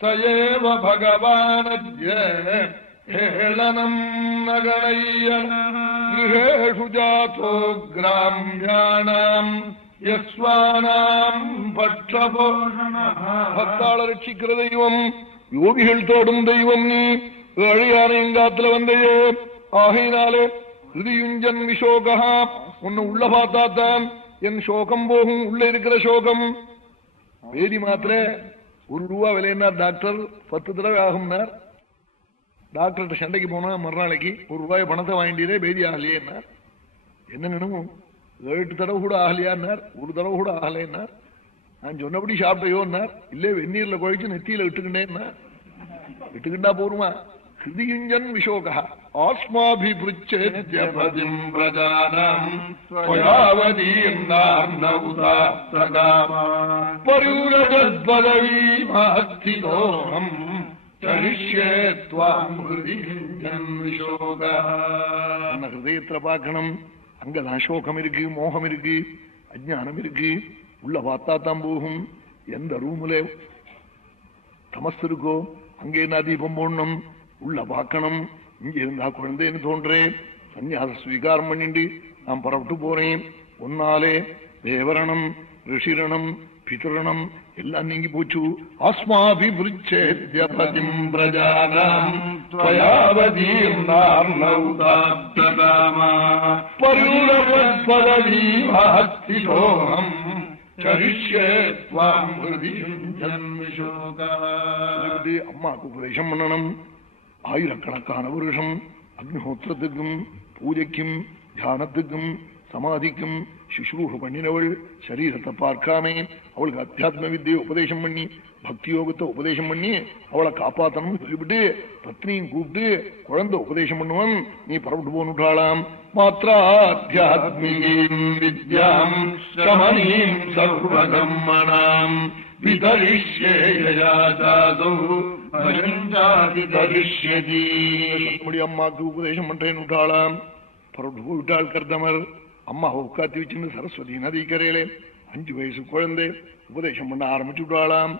சயேவ பகவானத்ய ஹேளனம் நகணையேஷு ஜாதோ கிராமியாணாம் யஸ்வானாம் பட்சபோஷண. பக்தாள ரட்சிக்கிற தெய்வம், யோகிகள் தேடும் தெய்வம் நீ. அழியான எங்காத்துல வந்தையே, ஆகையினாலே ஹிருதியுஞ்சன் விஷோகா, உன்னை உள்ள பார்த்தாத்தான் என் சோகம் போகும். உள்ள இருக்கிற சோகம் வேதி மாத்திர ₹1 விலையினார் டாக்டர், 10 தடவை ஆகும்னார். டாக்டர்கிட்ட சண்டைக்கு போனா மறுநாளைக்கு ₹1 பணத்தை வாங்கிட்டீரே பேதி ஆகலையேன்னார். என்ன நினைவும் 7 தடவை கூட ஆகலையான்னார். 1 தடவை கூட ஆகலைன்னார். நான் சொன்னபடி சாப்பிட்டையோன்னார். இல்லே வெந்நீர்ல குழைச்சு நெத்தியில இட்டுக்கிட்டேன்னா. இட்டுக்கிட்டா போருமா? ஹிருதியுஞ்சன் விஷோகா ஆஸ்மாபிப்ருச்சேத்யபதிம் பிரஜானாம் பரியூரஜத்பதவீமஹஸ்திதோஹம் சரிஷ்யே த்வாம் ஹிருதியுஞ்சன் விஷோகா. ஹிருதயத்துல பார்க்கணும். அங்கதான் சோகம் இருக்கு, மோகம் இருக்கு, அஜ்ஞானம் இருக்கு. உள்ள பார்த்தா தான் போகும். எந்த ரூம்ல தமஸ் இருக்கோ அங்கே என்ன தீபம் போடணும். உள்ள பார்க்கணும். இங்க இருந்தா குழந்தைன்னு தோன்றேன். சன்னியாச ஸ்வீகாரம் பண்ணிட்டு நான் புறப்பட்டு போறேன். ஒன்னாலே தேவரணம், ரிஷிரணம், பிதரணம் எல்லாம் நீங்கி போச்சு. ஆஸ்மாபிப்ருச்சேத்யபதிம் பிரஜானாம் பரியூரஜத்பதவீமஹஸ்திதோஹம் சரிஷ்யே த்வாம் ஹிருதியுஞ்சன் விஷோகா. அம்மாக்கு உபதேசம் பண்ணணும். ஆயிரக்கணக்கான வருஷம் அக்னிஹோத்திரத்துக்கும் பூஜைக்கும் தியானத்துக்கும் சமாதிக்கும் சுஷ்ரூஷ பண்ணினவள் சரீரத்தை பார்க்காமே அவளுக்கு அத்தியாத்ம வித்தியை உபதேசம் பண்ணி பக்தி யோகத்தை உபதேசம் பண்ணி அவளை காப்பாற்றணும் சொல்லிவிட்டு பத்னியும் கூப்பிட்டு குழந்தை உபதேசம் பண்ணுவன். நீ புறப்பட்டு போனுட்டாளாம். மாத்ராத்யாத்மீம் வித்யாம் சமனீம் சர்வகம்மணாம் அம்மாக்கு உபதேசம் பண்றேன்னு விட்டாளாம். புறப்பட்டு போய்விட்டாள் கர்தமர். அம்மாவை உட்காத்தி வச்சுன்னு சரஸ்வதி நதி கரையிலே 5 வயசு குழந்தை உபதேசம் பண்ண ஆரம்பிச்சு விட்டாளாம்.